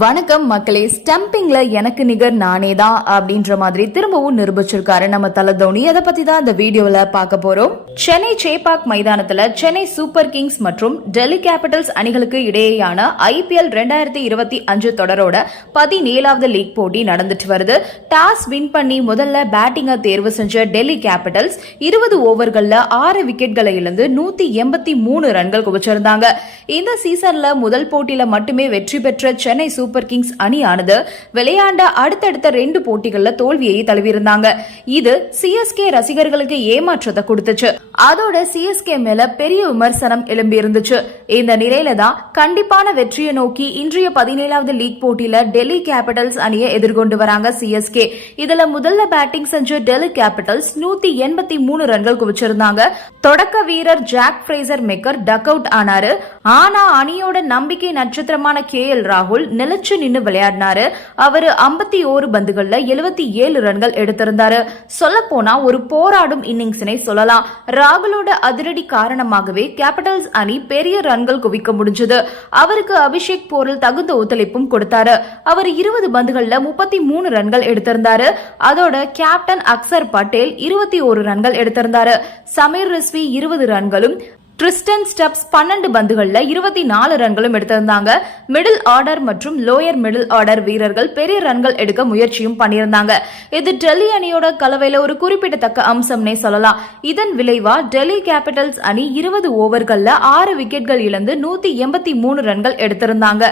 வணக்கம் மக்களே ஸ்டம்பிங்ல எனக்கு நிகர் நானே தான் அப்படின்ற மாதிரி திரும்பவும் நிரூபிச்சிருக்காரு நம்ம தல தோனி அதை பத்தி தான் இந்த வீடியோல பார்க்க போறோம். சென்னை சேப்பாக் மைதானத்துல சென்னை சூப்பர் கிங்ஸ் மற்றும் டெல்லி கேபிட்டல்ஸ் அணிகளுக்கு இடையேயான ஐபிஎல் ரெண்டாயிரத்தி இருபத்தி அஞ்சு தொடரோட பதினேழாவது லீக் போட்டி நடந்துட்டு வருது. டாஸ் வின் பண்ணி முதல்ல பேட்டிங்கை தேர்வு செஞ்ச டெல்லி கேபிட்டல்ஸ் இருபது ஓவர்கள்ல ஆறு விக்கெட்களை இழந்து நூத்தி எண்பத்தி மூணு ரன்கள் குவிச்சிருந்தாங்க. இந்த சீசன்ல முதல் போட்டியில மட்டுமே வெற்றி பெற்ற சென்னை சூப்பர் கிங்ஸ் அணியானது விளையாண்ட அடுத்தடுத்த ரெண்டு போட்டிகள்ல தோல்வியை தழுவியிருந்தாங்க. இது சிஎஸ்கே ரசிகர்களுக்கு ஏமாற்றத்தை கொடுத்துச்சு. அதோட சிஎஸ்கே மேல பெரிய விமர்சனம் எழும்பி இருந்துச்சு இந்த நிலையில தான் கண்டிப்பான வெற்றியை நோக்கி இன்றைய பதினேழாவது லீக் போட்டியில டெல்லி கேபிட்டல்ஸ் அணியை எதிர்கொண்டு வராங்க சிஎஸ்கே. இதுல முதல்ல பேட்டிங் செஞ்ச டெல்லி கேபிட்டல்ஸ் நூத்தி எண்பத்தி மூணு ரன்கள் குவிச்சிருந்தாங்க. தொடக்க வீரர் Jake Fraser McGurk duck out ஆனாரு. ஆனா அணியோட நம்பிக்கை நட்சத்திரமான கே எல் ராகுல் நில நிலைச்சு நின்னு விளையாடினாரு. அவரு ஐம்பத்தி ஓரு பந்துகள்ல எழுபத்தி ஏழு ரன்கள் எடுத்திருந்தாரு. சொல்ல போனா ஒரு போராடும் இன்னிங்ஸினை சொல்லலாம். ராகுலோட அதிரடி காரணமாகவே கேபிட்டல்ஸ் அணி பெரிய ரன்கள் குவிக்க முடிஞ்சது. அவருக்கு அபிஷேக் போரில் தகுந்த ஒத்துழைப்பும் கொடுத்தாரு. அவர் இருபது பந்துகள்ல முப்பத்தி மூணு ரன்கள் எடுத்திருந்தாரு. அதோட கேப்டன் அக்சர் பட்டேல் இருபத்தி ஒரு ரன்கள் எடுத்திருந்தாரு. சமீர் ரிஸ்வி இருபது ரன்களும் ட்ரிஸ்டன் ஸ்டப்ஸ் பன்னெண்டு பந்துகளில் இருபத்தி நாலு ரன்களும் எடுத்திருந்தாங்க. மிடில் ஆர்டர் மற்றும் லோயர் மிடில் ஆர்டர் வீரர்கள் பெரிய ரன்கள் எடுக்க முயற்சியும் பண்ணியிருந்தாங்க. இது டெல்லி அணியோட கலவையில ஒரு குறிப்பிடத்தக்க அம்சம்னே சொல்லலாம். இதன் விளைவா டெல்லி கேபிட்டல்ஸ் அணி இருபது ஓவர்களில் ஆறு விக்கெட்கள் இழந்து நூத்தி எண்பத்தி மூணு ரன்கள் எடுத்திருந்தாங்க.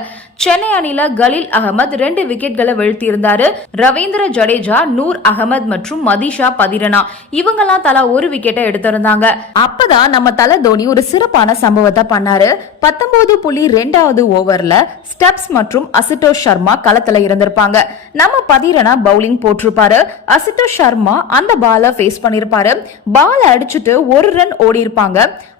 சென்னை அணியில கலீல் அகமது ரெண்டு விக்கெட்களை வீழ்த்தியிருந்தாரு. ரவீந்திர ஜடேஜா நூர் அகமது மற்றும் மதிஷா பதிரனா. இவங்கெல்லாம் தலா ஒரு விக்கெட்டை எடுத்திருந்தாங்க. அப்பதான் நம்ம தல தோனி ஒரு சிறப்பான சம்பவத்தை பண்ணாரு. பத்தொன்பது புள்ளி ரெண்டாவது ஓவர்ல ஸ்டெப்ஸ் மற்றும் அசிட்டோஷ் சர்மா களத்துல இருந்திருப்பாங்க. நம்ம பதிரனா பவுலிங் போட்டிருப்பாரு. அசிட்டோஷ் சர்மா அந்த பால ஃபேஸ் பண்ணிருப்பாரு. பால அடிச்சுட்டு ஒரு ரன் ஓடி இருப்பாங்க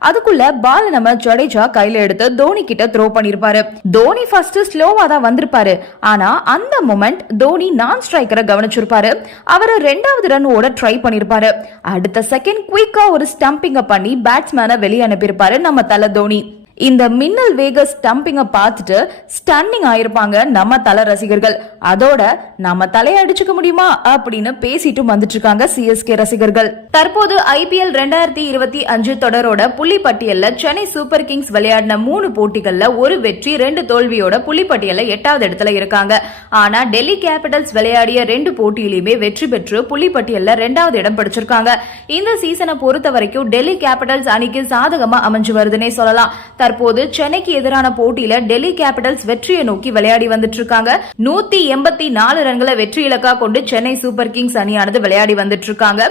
அதுக்குள்ள பால நம்ம ஜடேஜா கையில எடுத்து தோனி கிட்ட த்ரோ பண்ணிருப்பாரு. தோனி ஃபர்ஸ்ட் ஸ்லோவா தான் வந்திருப்பாரு. ஆனா அந்த மொமெண்ட் தோனி நான் ஸ்ட்ரைக்கரை கவனிச்சிருப்பாரு. அவர் ரெண்டாவது ரன் ஓட ட்ரை பண்ணிருப்பாரு. அடுத்த செகண்ட் குயிக்கா ஒரு ஸ்டம்பிங்க பண்ணி பேட்ஸ்மேனை வெளியே அனுப்பியிருப்பாரு நம்ம தல தோனி. இந்த மின்னல் வேக ஸ்டம்பிங்க பார்த்துட்டு ஸ்டன்னிங் ஆயிருப்பாங்க நம்ம தல ரசிகர்கள். அதோட நம்ம தலையடிச்சுக்க முடியுமா அப்படின்னு பேசிட்டு வந்துட்டு இருக்காங்க சிஎஸ்கே ரசிகர்கள். தற்போது ஐபிஎல் ரெண்டாயிரத்தி இருபத்தி அஞ்சு தொடரோட புள்ளி பட்டியல்ல சென்னை சூப்பர் கிங்ஸ் விளையாடின மூணு போட்டிகள்ல ஒரு வெற்றி ரெண்டு தோல்வியோட புள்ளி பட்டியல எட்டாவது இடத்துல இருக்காங்க. ஆனா டெல்லி கேபிட்டல்ஸ் விளையாடிய ரெண்டு போட்டியிலுமே வெற்றி பெற்று புள்ளி பட்டியல்ல ரெண்டாவது இடம் பிடிச்சிருக்காங்க. இந்த சீசனை பொறுத்த வரைக்கும் டெல்லி கேபிட்டல்ஸ் அணிக்கு சாதகமா அமைஞ்சு வருதுன்னே சொல்லலாம். தற்போது சென்னைக்கு எதிரான போட்டியில டெல்லி கேபிட்டல்ஸ் வெற்றியை நோக்கி விளையாடி வந்துட்டு இருக்காங்க நூத்தி எண்பத்தி நாலு ரன்களை வெற்றி இலக்கா கொண்டு சென்னை சூப்பர் கிங்ஸ் அணியானது விளையாடி வந்துட்டு இருக்காங்க.